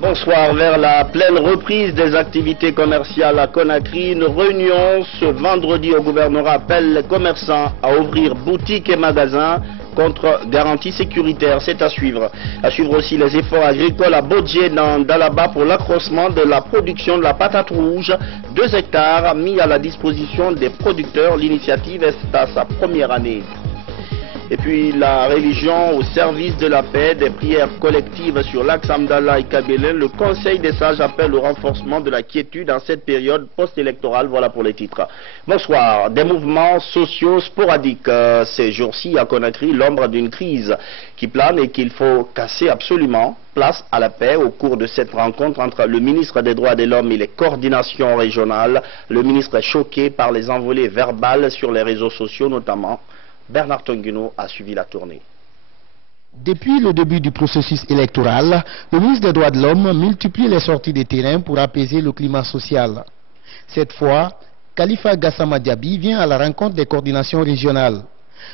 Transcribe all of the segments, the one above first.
Bonsoir. Vers la pleine reprise des activités commerciales à Conakry, une réunion ce vendredi au gouvernorat appelle les commerçants à ouvrir boutiques et magasins contre garantie sécuritaire. C'est à suivre. À suivre aussi les efforts agricoles à Bodje dans Dalaba pour l'accroissement de la production de la patate rouge. 2 hectares mis à la disposition des producteurs. L'initiative est à sa première année. Et puis la religion au service de la paix, des prières collectives sur l'axe Amdallah et Kabyle. Le Conseil des sages appelle au renforcement de la quiétude en cette période post-électorale. Voilà pour les titres. Bonsoir. Des mouvements sociaux sporadiques ces jours-ci à Conakry, l'ombre d'une crise qui plane et qu'il faut casser absolument. Place à la paix au cours de cette rencontre entre le ministre des Droits de l'Homme et les coordinations régionales. Le ministre est choqué par les envolées verbales sur les réseaux sociaux notamment. Bernard Tonguino a suivi la tournée. Depuis le début du processus électoral, le ministre des Droits de l'Homme multiplie les sorties de terrain pour apaiser le climat social. Cette fois, Khalifa Gassama Diaby vient à la rencontre des coordinations régionales.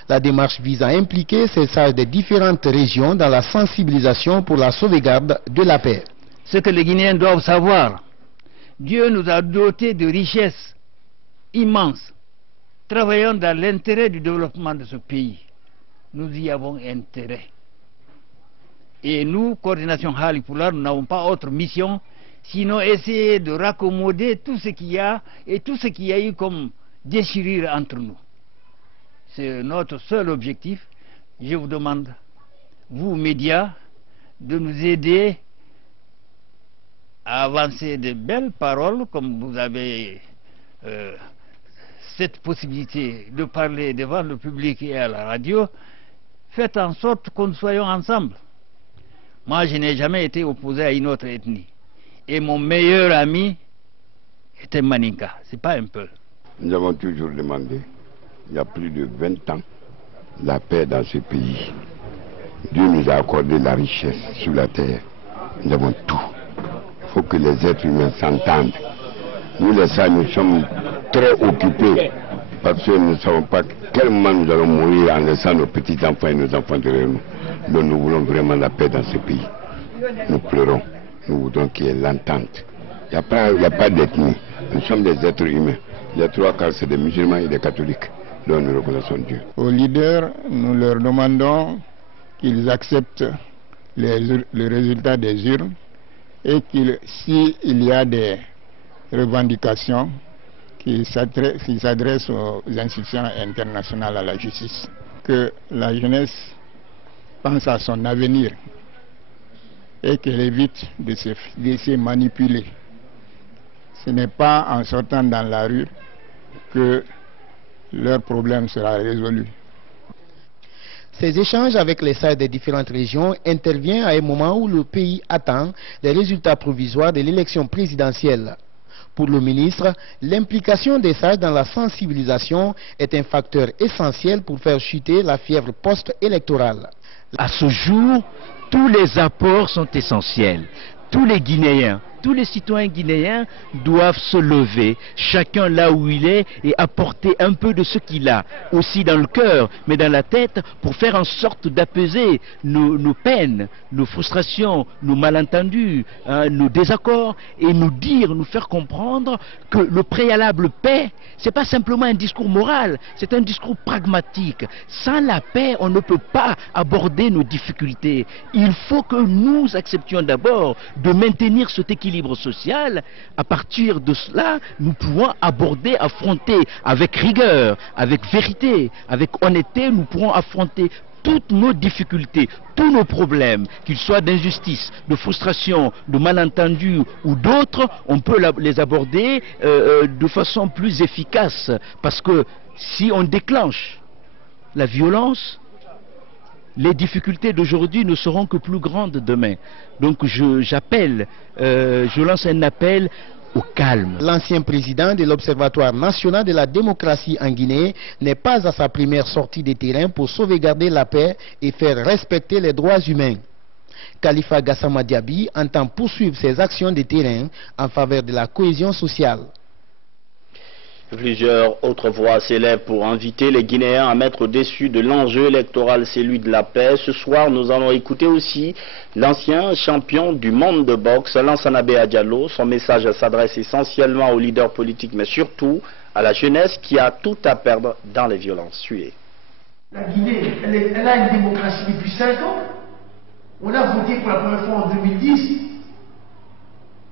La démarche vise à impliquer ces sages des différentes régions dans la sensibilisation pour la sauvegarde de la paix. Ce que les Guinéens doivent savoir, Dieu nous a dotés de richesses immenses. Travaillons dans l'intérêt du développement de ce pays. Nous y avons intérêt. Et nous, coordination Halipoula, nous n'avons pas autre mission, sinon essayer de raccommoder tout ce qu'il y a et tout ce qu'il y a eu comme déchirure entre nous. C'est notre seul objectif. Je vous demande, vous, médias, de nous aider à avancer de belles paroles, comme vous avez cette possibilité de parler devant le public et à la radio. Faites en sorte que nous soyons ensemble. Moi, je n'ai jamais été opposé à une autre ethnie. Et mon meilleur ami était Maninka. C'est pas un peu. Nous avons toujours demandé, il y a plus de 20 ans, la paix dans ce pays. Dieu nous a accordé la richesse sur la terre. Nous avons tout. Il faut que les êtres humains s'entendent. Nous, les sages, nous sommes très occupés parce que nous ne savons pas quel moment nous allons mourir en laissant nos petits-enfants et nos enfants derrière nous. Donc nous voulons vraiment la paix dans ce pays. Nous pleurons. Nous voudrons qu'il y ait l'entente. Il n'y a pas d'ethnie. Nous sommes des êtres humains. Les 3/4, c'est des musulmans et des catholiques. Donc nous reconnaissons Dieu. Aux leaders, nous leur demandons qu'ils acceptent le résultat des urnes et s'il y a des revendications qui s'adressent aux institutions internationales, à la justice, que la jeunesse pense à son avenir et qu'elle évite de se laisser manipuler. Ce n'est pas en sortant dans la rue que leur problème sera résolu. Ces échanges avec les sages des différentes régions interviennent à un moment où le pays attend les résultats provisoires de l'élection présidentielle. Pour le ministre, l'implication des sages dans la sensibilisation est un facteur essentiel pour faire chuter la fièvre post-électorale. À ce jour, tous les apports sont essentiels. Tous les Guinéens, tous les citoyens guinéens doivent se lever, chacun là où il est, et apporter un peu de ce qu'il a, aussi dans le cœur, mais dans la tête, pour faire en sorte d'apaiser nos peines, nos frustrations, nos malentendus, nos désaccords, et nous faire comprendre que le préalable paix, c'est pas simplement un discours moral, c'est un discours pragmatique. Sans la paix, on ne peut pas aborder nos difficultés. Il faut que nous acceptions d'abord de maintenir cet équilibre social. À partir de cela, nous pouvons aborder, affronter avec rigueur, avec vérité, avec honnêteté, nous pourrons affronter toutes nos difficultés, tous nos problèmes, qu'ils soient d'injustice, de frustration, de malentendus ou d'autres, on peut les aborder de façon plus efficace. Parce que si on déclenche la violence, les difficultés d'aujourd'hui ne seront que plus grandes demain. Donc je lance un appel au calme. L'ancien président de l'Observatoire national de la démocratie en Guinée n'est pas à sa première sortie de terrain pour sauvegarder la paix et faire respecter les droits humains. Khalifa Gassama Diaby entend poursuivre ses actions de terrain en faveur de la cohésion sociale. Plusieurs autres voix s'élèvent pour inviter les Guinéens à mettre au-dessus de l'enjeu électoral, celui de la paix. Ce soir, nous allons écouter aussi l'ancien champion du monde de boxe, Lansana Bea Diallo. Son message s'adresse essentiellement aux leaders politiques, mais surtout à la jeunesse qui a tout à perdre dans les violences. Suivez. La Guinée, elle a une démocratie depuis 5 ans. On a voté pour la première fois en 2010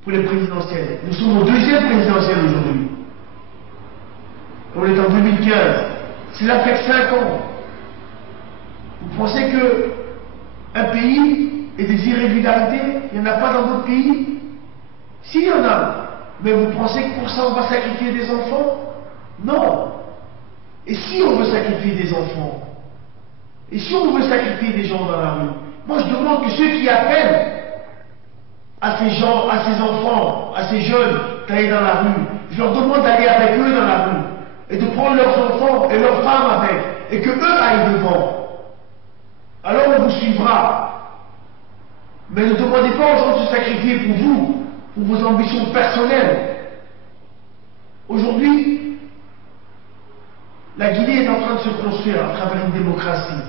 pour les présidentielles. Nous sommes au deuxième présidentiel aujourd'hui. On est en 2015. Cela fait 5 ans. Vous pensez que un pays et des irrégularités, il n'y en a pas dans d'autres pays? S'il y en a, mais vous pensez que pour ça on va sacrifier des enfants? Non. Et si on veut sacrifier des enfants? Et si on veut sacrifier des gens dans la rue? Moi je demande que ceux qui appellent à ces gens, à ces enfants, à ces jeunes d'aller dans la rue, je leur demande d'aller avec eux dans la rue et de prendre leurs enfants et leurs femmes avec, et que eux aillent devant. Alors on vous suivra. Mais ne demandez pas aux gens de se sacrifier pour vous, pour vos ambitions personnelles. Aujourd'hui, la Guinée est en train de se construire à travers une démocratie.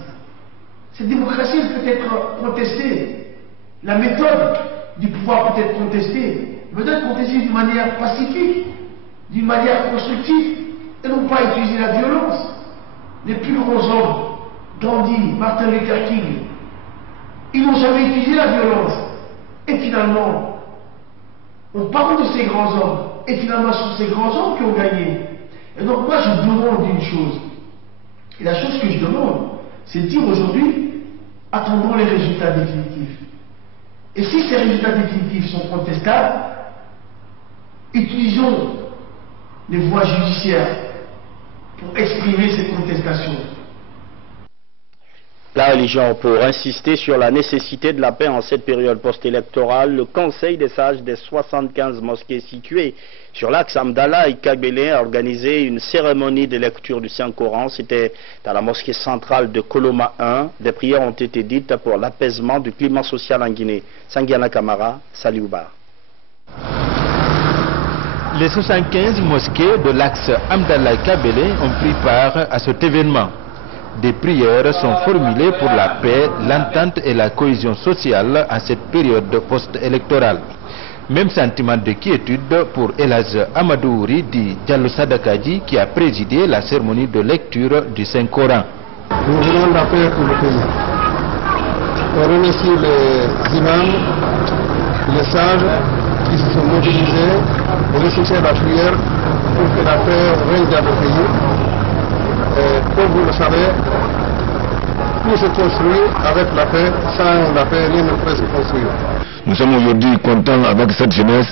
Cette démocratie peut être contestée. La méthode du pouvoir peut être contestée. Elle peut être contestée d'une manière pacifique, d'une manière constructive, et non pas utiliser la violence. Les plus grands hommes, Gandhi, Martin Luther King, ils n'ont jamais utilisé la violence. Et finalement, on parle de ces grands hommes, et finalement ce sont ces grands hommes qui ont gagné. Et donc moi je demande une chose, et la chose que je demande, c'est de dire aujourd'hui, attendons les résultats définitifs. Et si ces résultats définitifs sont contestables, utilisons les voies judiciaires pour exprimer ces contestations. La religion, pour insister sur la nécessité de la paix en cette période post-électorale, le Conseil des sages des 75 mosquées situées sur l'axe Amdallah et Kabélé a organisé une cérémonie de lecture du Saint-Coran. C'était dans la mosquée centrale de Koloma 1. Des prières ont été dites pour l'apaisement du climat social en Guinée. Sangiana Kamara, Saliouba. Les 75 mosquées de l'axe Amdallah-Kabélé ont pris part à cet événement. Des prières sont formulées pour la paix, l'entente et la cohésion sociale en cette période post-électorale. Même sentiment de quiétude pour Elhadj Amadou Ouri dit Diallo Sadakaji qui a présidé la cérémonie de lecture du Saint-Coran. Nous voulons la paix pour le pays. On remercie les imams, les sages qui se sont mobilisés pour nécessiter la prière pour que la paix règne dans le pays. Comme vous le savez, tout se construit avec la paix. Sans la paix, rien ne pourrait se construire. Nous sommes aujourd'hui contents avec cette jeunesse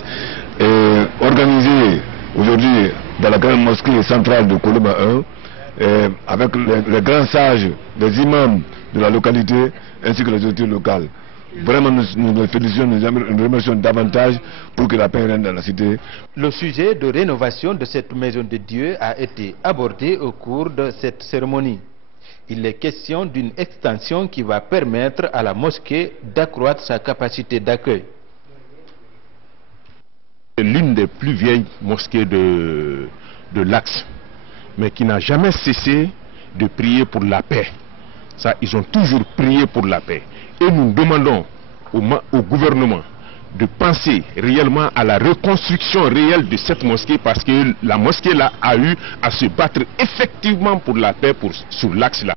organisée aujourd'hui dans la grande mosquée centrale de Koloma 1 avec les grands sages, les imams de la localité ainsi que les autorités locales. Vraiment, nous les félicitons, nous remercions davantage pour que la paix règne dans la cité. Le sujet de rénovation de cette maison de Dieu a été abordé au cours de cette cérémonie. Il est question d'une extension qui va permettre à la mosquée d'accroître sa capacité d'accueil. C'est l'une des plus vieilles mosquées de l'Axe, mais qui n'a jamais cessé de prier pour la paix. Ça, ils ont toujours prié pour la paix. Et nous demandons au gouvernement de penser réellement à la reconstruction réelle de cette mosquée, parce que la mosquée là a eu à se battre effectivement pour la paix sur l'axe là.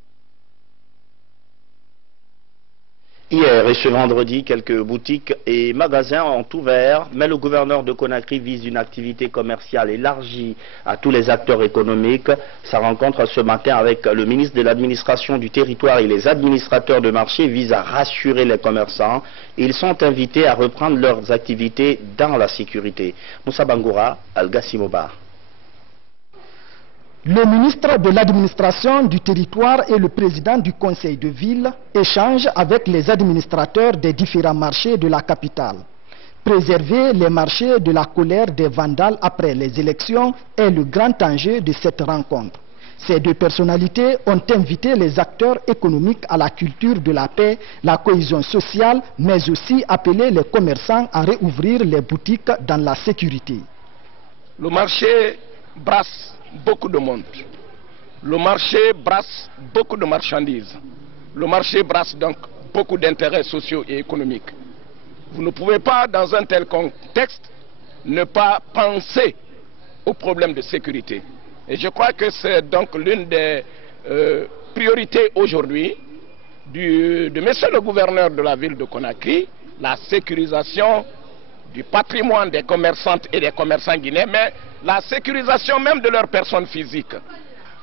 Hier et ce vendredi, quelques boutiques et magasins ont ouvert, mais le gouverneur de Conakry vise une activité commerciale élargie à tous les acteurs économiques. Sa rencontre ce matin avec le ministre de l'administration du territoire et les administrateurs de marché vise à rassurer les commerçants. Ils sont invités à reprendre leurs activités dans la sécurité. Moussa Bangoura, Al-Gassimoba. Le ministre de l'administration du territoire et le président du conseil de ville échangent avec les administrateurs des différents marchés de la capitale. Préserver les marchés de la colère des vandales après les élections est le grand enjeu de cette rencontre. Ces deux personnalités ont invité les acteurs économiques à la culture de la paix, la cohésion sociale, mais aussi appelé les commerçants à réouvrir les boutiques dans la sécurité. Le marché brasse beaucoup de monde. Le marché brasse beaucoup de marchandises. Le marché brasse donc beaucoup d'intérêts sociaux et économiques. Vous ne pouvez pas, dans un tel contexte, ne pas penser aux problèmes de sécurité. Et je crois que c'est donc l'une des priorités aujourd'hui de monsieur le gouverneur de la ville de Conakry, la sécurisation du patrimoine des commerçantes et des commerçants guinéens, mais la sécurisation même de leurs personnes physiques.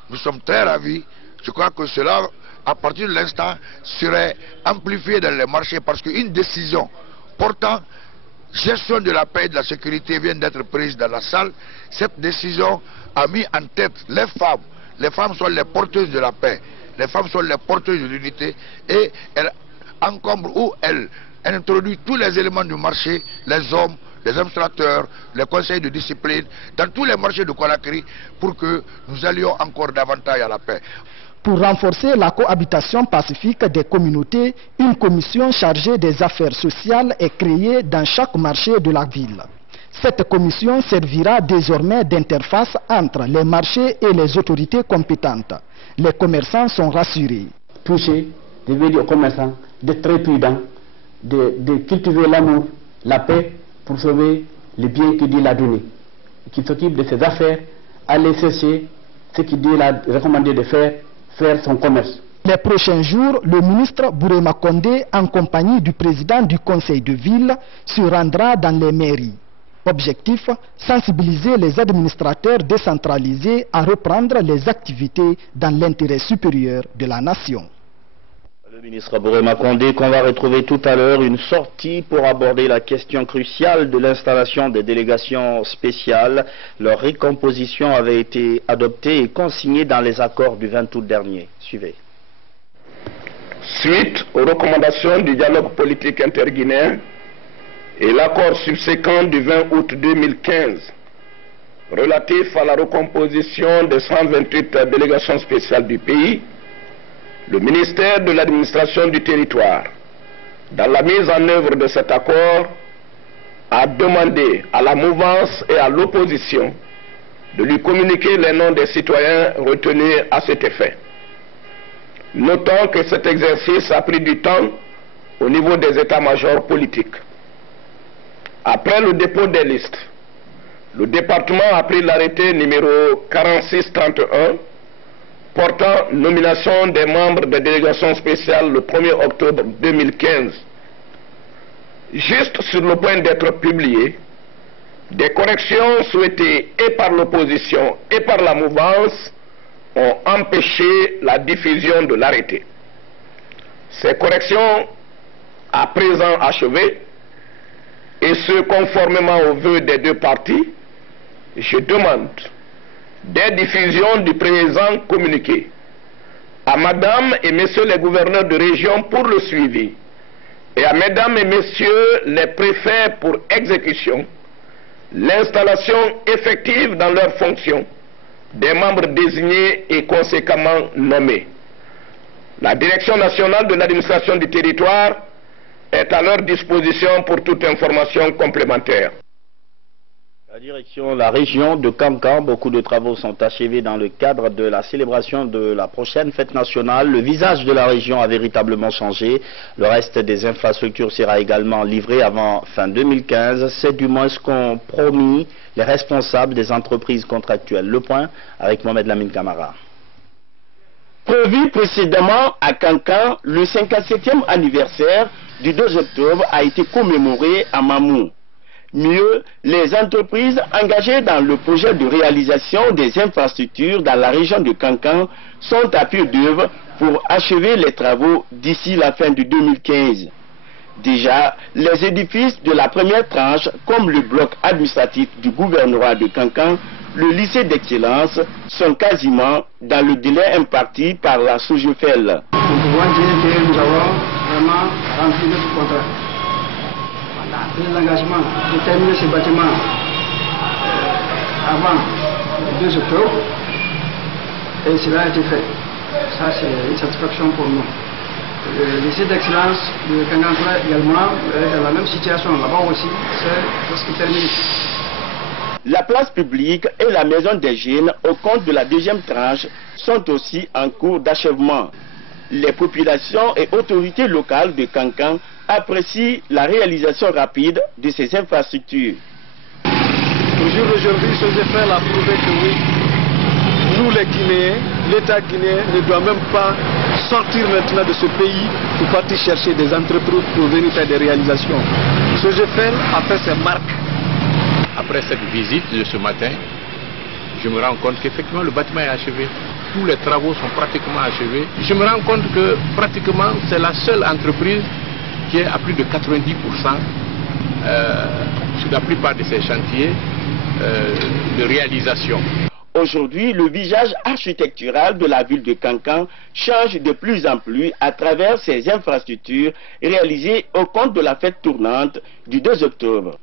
Nous sommes très ravis. Je crois que cela, à partir de l'instant, serait amplifié dans les marchés parce qu'une décision portant gestion de la paix et de la sécurité vient d'être prise dans la salle. Cette décision a mis en tête les femmes. Les femmes sont les porteuses de la paix. Les femmes sont les porteuses de l'unité et elles encombrent ou elles introduisent tous les éléments du marché, les hommes, les administrateurs, les conseils de discipline, dans tous les marchés de Conakry pour que nous allions encore davantage à la paix. Pour renforcer la cohabitation pacifique des communautés, une commission chargée des affaires sociales est créée dans chaque marché de la ville. Cette commission servira désormais d'interface entre les marchés et les autorités compétentes. Les commerçants sont rassurés. Toucher, de dire aux commerçants d'être très prudents, de cultiver l'amour, la paix pour sauver les biens que Dieu l'a donné. Qui s'occupe de ses affaires, aller chercher ce que Dieu l'a recommandé de faire son commerce. Les prochains jours, le ministre Bourema Condé, en compagnie du président du conseil de ville, se rendra dans les mairies. Objectif, sensibiliser les administrateurs décentralisés à reprendre les activités dans l'intérêt supérieur de la nation. Le ministre Bourema Condé, qu'on va retrouver tout à l'heure, une sortie pour aborder la question cruciale de l'installation des délégations spéciales. Leur recomposition avait été adoptée et consignée dans les accords du 20 août dernier. Suivez. Suite aux recommandations du dialogue politique interguinéen et l'accord subséquent du 20 août 2015 relatif à la recomposition des 128 délégations spéciales du pays, le ministère de l'administration du territoire, dans la mise en œuvre de cet accord, a demandé à la mouvance et à l'opposition de lui communiquer les noms des citoyens retenus à cet effet. Notons que cet exercice a pris du temps au niveau des états-majors politiques. Après le dépôt des listes, le département a pris l'arrêté numéro 4631 portant nomination des membres des délégations spéciales le 1er octobre 2015. Juste sur le point d'être publié, des corrections souhaitées et par l'opposition et par la mouvance ont empêché la diffusion de l'arrêté. Ces corrections, à présent achevées, et ce conformément aux vœux des deux parties, je demande des diffusions du présent communiqué à Madame et Messieurs les gouverneurs de région pour le suivi et à Mesdames et Messieurs les préfets pour exécution, l'installation effective dans leurs fonctions des membres désignés et conséquemment nommés. La Direction nationale de l'administration du territoire est à leur disposition pour toute information complémentaire. La région de Kankan, beaucoup de travaux sont achevés dans le cadre de la célébration de la prochaine fête nationale. Le visage de la région a véritablement changé. Le reste des infrastructures sera également livré avant fin 2015. C'est du moins ce qu'ont promis les responsables des entreprises contractuelles. Le point avec Mohamed Lamine Camara. Prévu précédemment à Kankan, le 57e anniversaire du 2 octobre a été commémoré à Mamou. Mieux, les entreprises engagées dans le projet de réalisation des infrastructures dans la région de Kankan sont à pied d'œuvre pour achever les travaux d'ici la fin de 2015. Déjà, les édifices de la première tranche, comme le bloc administratif du gouvernorat de Kankan, le lycée d'excellence, sont quasiment dans le délai imparti par la SOGEFEL. Nous avons vraiment rempli notre contrat. On a pris l'engagement de terminer ce bâtiment avant le 2 octobre et cela a été fait. Ça, c'est une satisfaction pour nous. Le lycée d'excellence de Kangankura également est dans la même situation. Là-bas aussi, c'est presque terminé. La place publique et la maison des jeunes au compte de la deuxième tranche sont aussi en cours d'achèvement. Les populations et autorités locales de Kankan apprécient la réalisation rapide de ces infrastructures. Au jour d'aujourd'hui, SOGEFEL a prouvé que oui, nous les Guinéens, l'État guinéen ne doit même pas sortir maintenant de ce pays pour partir chercher des entreprises pour venir faire des réalisations. SOGEFEL a fait ses marques. Après cette visite de ce matin, je me rends compte qu'effectivement le bâtiment est achevé. Tous les travaux sont pratiquement achevés. Je me rends compte que pratiquement c'est la seule entreprise qui est à plus de 90% sur la plupart de ces chantiers de réalisation. Aujourd'hui, le visage architectural de la ville de Kankan change de plus en plus à travers ces infrastructures réalisées au compte de la fête tournante du 2 octobre.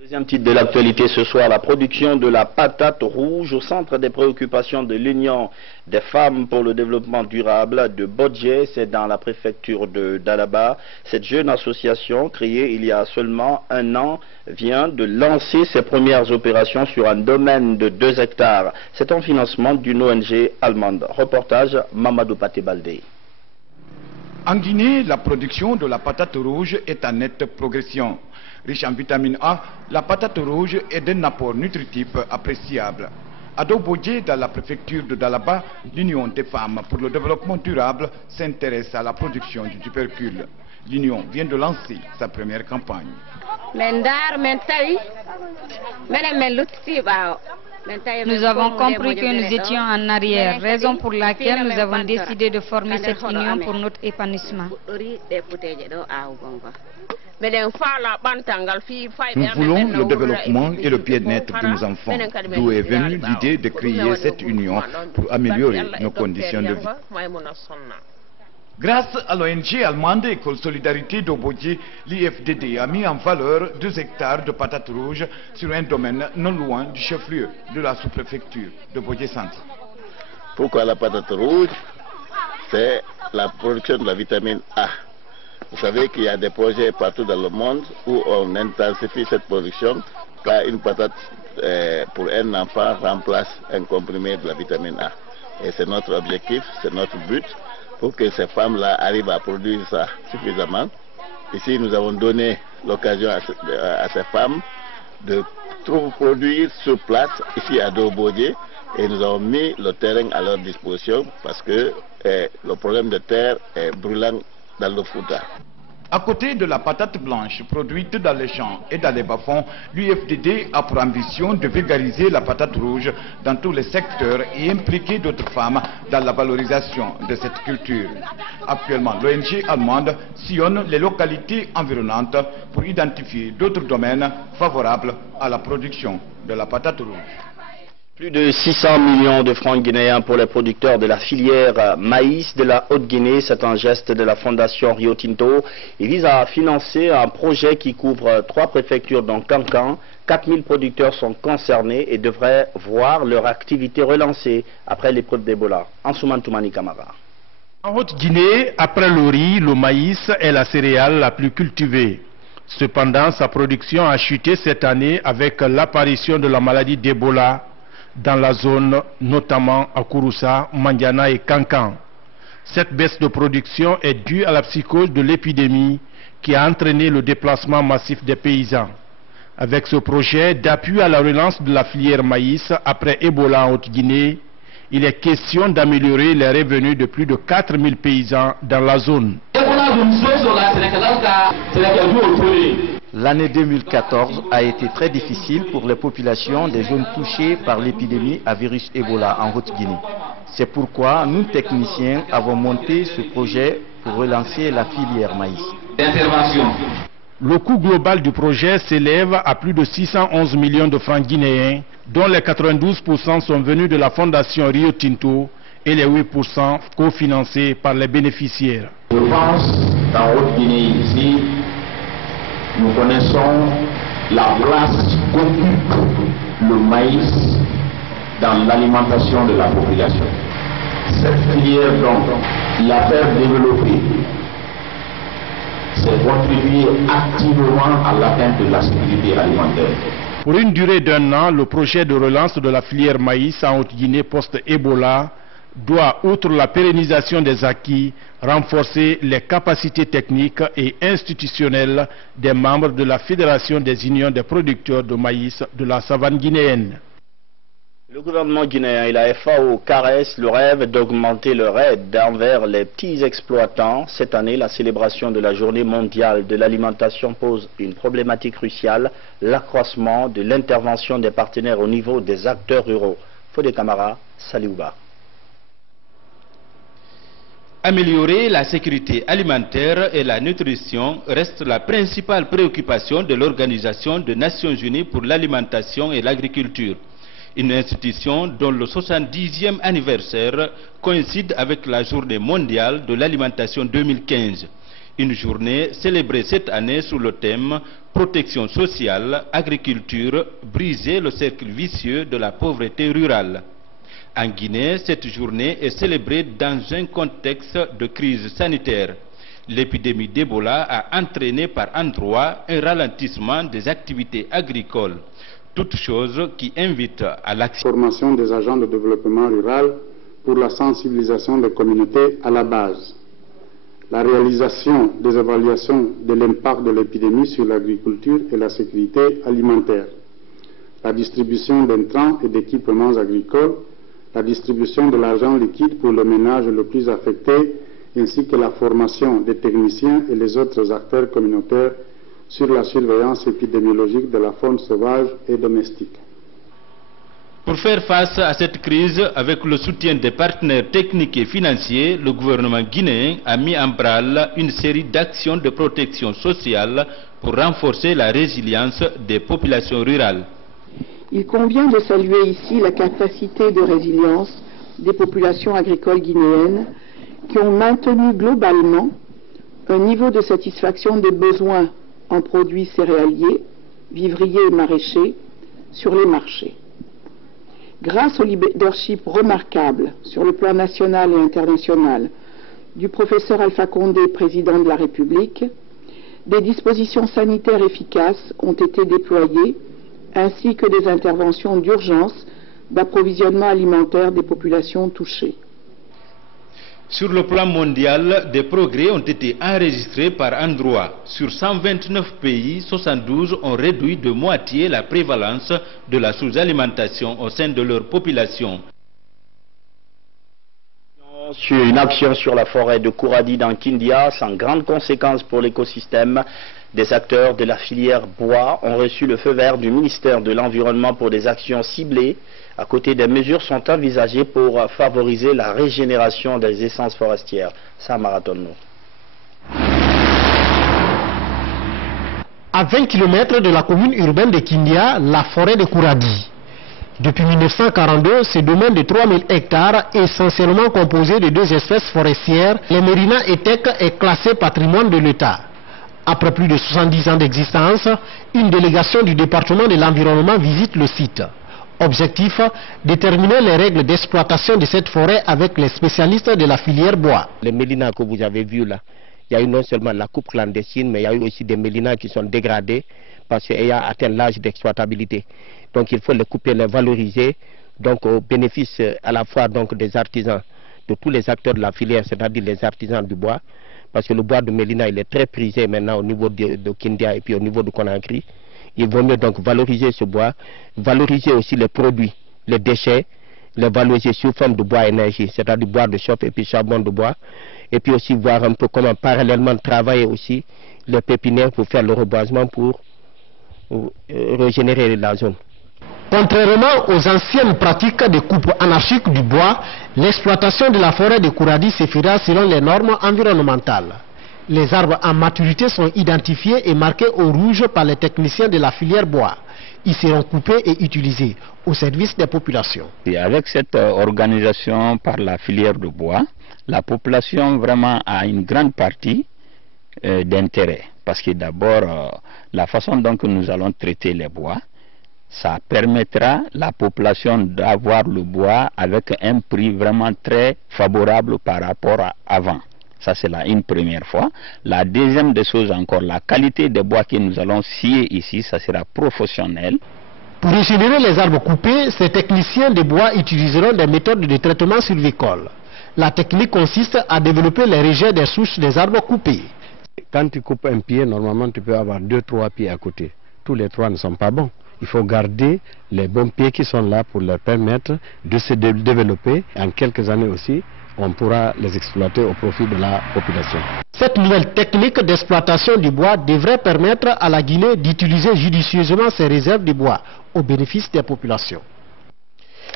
Deuxième titre de l'actualité ce soir, la production de la patate rouge au centre des préoccupations de l'Union des femmes pour le développement durable de Bodje, c'est dans la préfecture de Dalaba. Cette jeune association, créée il y a seulement un an, vient de lancer ses premières opérations sur un domaine de 2 hectares. C'est un financement d'une ONG allemande. Reportage Mamadou Paté-Baldé. En Guinée, la production de la patate rouge est en nette progression. Riche en vitamine A, la patate rouge est d'un apport nutritif appréciable. À Dobodje, dans la préfecture de Dalaba, l'Union des femmes pour le développement durable s'intéresse à la production du tubercule. L'Union vient de lancer sa première campagne. Nous avons compris que nous étions en arrière, raison pour laquelle nous avons décidé de former cette union pour notre épanouissement. Nous voulons le développement et le bien-être de nos enfants, d'où est venue l'idée de créer cette union pour améliorer nos conditions de vie. Grâce à l'ONG allemande École Solidarité d'Obodje, l'IFDD a mis en valeur 2 hectares de patates rouges sur un domaine non loin du chef-lieu de la sous-préfecture de Bodje Centre. Pourquoi la patate rouge? C'est la production de la vitamine A. Vous savez qu'il y a des projets partout dans le monde où on intensifie cette production car une patate pour un enfant remplace un comprimé de la vitamine A. Et c'est notre objectif, c'est notre but pour que ces femmes-là arrivent à produire ça suffisamment. Ici, nous avons donné l'occasion à ces femmes de tout produire sur place, ici à Dobodje, et nous avons mis le terrain à leur disposition parce que le problème de terre est brûlant dans le Fouta. À côté de la patate blanche produite dans les champs et dans les bas-fonds, l'UFDD a pour ambition de vulgariser la patate rouge dans tous les secteurs et impliquer d'autres femmes dans la valorisation de cette culture. Actuellement, l'ONG allemande sillonne les localités environnantes pour identifier d'autres domaines favorables à la production de la patate rouge. Plus de 600 millions de francs guinéens pour les producteurs de la filière maïs de la Haute-Guinée. C'est un geste de la fondation Rio Tinto. Il vise à financer un projet qui couvre 3 préfectures dont Kankan. 4000 producteurs sont concernés et devraient voir leur activité relancée après l'épreuve d'Ebola. Ansouman Toumani Kamara. En Haute-Guinée, après le riz, le maïs est la céréale la plus cultivée. Cependant, sa production a chuté cette année avec l'apparition de la maladie d'Ebola dans la zone, notamment à Kouroussa, Mandiana et Kankan. Cette baisse de production est due à la psychose de l'épidémie qui a entraîné le déplacement massif des paysans. Avec ce projet d'appui à la relance de la filière maïs après Ebola en Haute-Guinée, il est question d'améliorer les revenus de plus de 4000 paysans dans la zone. L'année 2014 a été très difficile pour les populations des zones touchées par l'épidémie à virus Ebola en Haute-Guinée. C'est pourquoi nous, techniciens, avons monté ce projet pour relancer la filière maïs. Le coût global du projet s'élève à plus de 611 millions de francs guinéens, dont les 92% sont venus de la fondation Rio Tinto et les 8% cofinancés par les bénéficiaires. Je pense qu'en Haute-Guinée ici, nous connaissons la place qu'occupe le maïs dans l'alimentation de la population. Cette filière donc, la faire développer, c'est contribuer activement à l'atteinte de la sécurité alimentaire. Pour une durée d'1 an, le projet de relance de la filière maïs en Haute-Guinée post-Ebola doit, outre la pérennisation des acquis, renforcer les capacités techniques et institutionnelles des membres de la Fédération des unions des producteurs de maïs de la savane guinéenne. Le gouvernement guinéen et la FAO caressent le rêve d'augmenter leur aide envers les petits exploitants. Cette année, la célébration de la journée mondiale de l'alimentation pose une problématique cruciale, l'accroissement de l'intervention des partenaires au niveau des acteurs ruraux. Fodé Camara, Saliouba. Améliorer la sécurité alimentaire et la nutrition reste la principale préoccupation de l'Organisation des Nations Unies pour l'alimentation et l'agriculture. Une institution dont le 70e anniversaire coïncide avec la journée mondiale de l'alimentation 2015. Une journée célébrée cette année sous le thème « Protection sociale, agriculture, briser le cercle vicieux de la pauvreté rurale ». En Guinée, cette journée est célébrée dans un contexte de crise sanitaire. L'épidémie d'Ebola a entraîné par endroits un ralentissement des activités agricoles. Toute chose qui invite à l'action. Formation des agents de développement rural pour la sensibilisation des communautés à la base. La réalisation des évaluations de l'impact de l'épidémie sur l'agriculture et la sécurité alimentaire. La distribution d'intrants et d'équipements agricoles. La distribution de l'argent liquide pour les ménages les plus affectés, ainsi que la formation des techniciens et les autres acteurs communautaires sur la surveillance épidémiologique de la faune sauvage et domestique. Pour faire face à cette crise, avec le soutien des partenaires techniques et financiers, le gouvernement guinéen a mis en branle une série d'actions de protection sociale pour renforcer la résilience des populations rurales. Il convient de saluer ici la capacité de résilience des populations agricoles guinéennes qui ont maintenu globalement un niveau de satisfaction des besoins en produits céréaliers, vivriers et maraîchers sur les marchés. Grâce au leadership remarquable sur le plan national et international du professeur Alpha Condé, président de la République, des dispositions sanitaires efficaces ont été déployées ainsi que des interventions d'urgence d'approvisionnement alimentaire des populations touchées. Sur le plan mondial, des progrès ont été enregistrés par endroits. Sur 129 pays, 72 ont réduit de moitié la prévalence de la sous-alimentation au sein de leur population. Sur une action sur la forêt de Kouradi dans Kindia, sans grandes conséquences pour l'écosystème, des acteurs de la filière bois ont reçu le feu vert du ministère de l'Environnement pour des actions ciblées. À côté des mesures sont envisagées pour favoriser la régénération des essences forestières. Ça marathonne. À 20 km de la commune urbaine de Kindia, la forêt de Kouradi. Depuis 1942, ce domaine de 3000 hectares, essentiellement composé de 2 espèces forestières, les Mérina Etek, est classé patrimoine de l'État. Après plus de 70 ans d'existence, une délégation du département de l'environnement visite le site. Objectif, déterminer les règles d'exploitation de cette forêt avec les spécialistes de la filière bois. Les mélinas que vous avez vus là, il y a eu non seulement la coupe clandestine, mais il y a eu aussi des mélinas qui sont dégradés parce qu'elles ont atteint l'âge d'exploitabilité. Donc il faut les couper, les valoriser, donc au bénéfice à la fois donc des artisans, de tous les acteurs de la filière, c'est-à-dire les artisans du bois, parce que le bois de Mélina il est très prisé maintenant au niveau de Kindia et puis au niveau de Conakry. Il vaut mieux donc valoriser ce bois, valoriser aussi les produits, les déchets, les valoriser sous forme de bois énergie, c'est-à-dire bois de chauffe et puis charbon de bois, et puis aussi voir un peu comment parallèlement travailler aussi les pépinières pour faire le reboisement pour régénérer la zone. Contrairement aux anciennes pratiques de coupe anarchique du bois, l'exploitation de la forêt de Kouradi se fera selon les normes environnementales. Les arbres en maturité sont identifiés et marqués au rouge par les techniciens de la filière bois. Ils seront coupés et utilisés au service des populations. Et avec cette organisation par la filière de bois, la population vraiment a une grande partie d'intérêt. Parce que d'abord, la façon dont nous allons traiter les bois, ça permettra la population d'avoir le bois avec un prix vraiment très favorable par rapport à avant. Ça c'est une première fois. La deuxième des choses encore, la qualité des bois que nous allons scier ici, ça sera professionnel. Pour régénérer les arbres coupés, ces techniciens de bois utiliseront des méthodes de traitement sylvicole. La technique consiste à développer les rejets des souches des arbres coupés. Quand tu coupes un pied, normalement tu peux avoir 2-3 pieds à côté. Tous les 3 ne sont pas bons. Il faut garder les bons pieds qui sont là pour leur permettre de se développer. En quelques années aussi, on pourra les exploiter au profit de la population. Cette nouvelle technique d'exploitation du bois devrait permettre à la Guinée d'utiliser judicieusement ses réserves de bois au bénéfice des populations.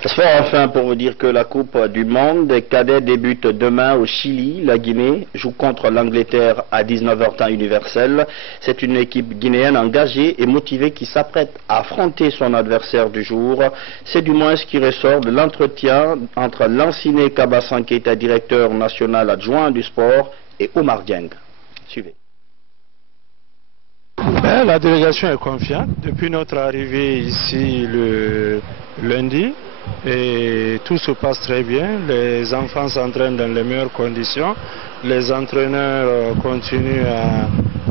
Enfin, pour vous dire que la Coupe du Monde des cadets débute demain au Chili. La Guinée joue contre l'Angleterre à 19h temps universel. C'est une équipe guinéenne engagée et motivée qui s'apprête à affronter son adversaire du jour. C'est du moins ce qui ressort de l'entretien entre Lanciné Kabassan, qui est directeur national adjoint du sport, et Omar Dieng. Suivez. La délégation est confiante. Depuis notre arrivée ici le lundi, et tout se passe très bien. Les enfants s'entraînent dans les meilleures conditions. Les entraîneurs continuent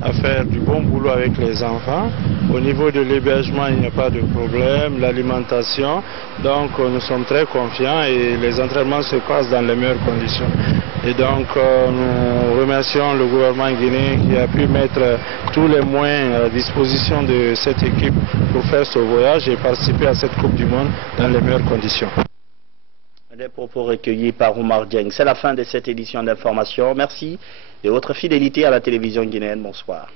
à faire du bon boulot avec les enfants. Au niveau de l'hébergement, il n'y a pas de problème. L'alimentation, donc nous sommes très confiants et les entraînements se passent dans les meilleures conditions. Et donc nous remercions le gouvernement guinéen qui a pu mettre tous les moyens à disposition de cette équipe pour faire ce voyage et participer à cette Coupe du Monde dans les meilleures conditions. Des propos recueillis par Omar Dieng. C'est la fin de cette édition d'information. Merci de votre fidélité à la télévision guinéenne. Bonsoir.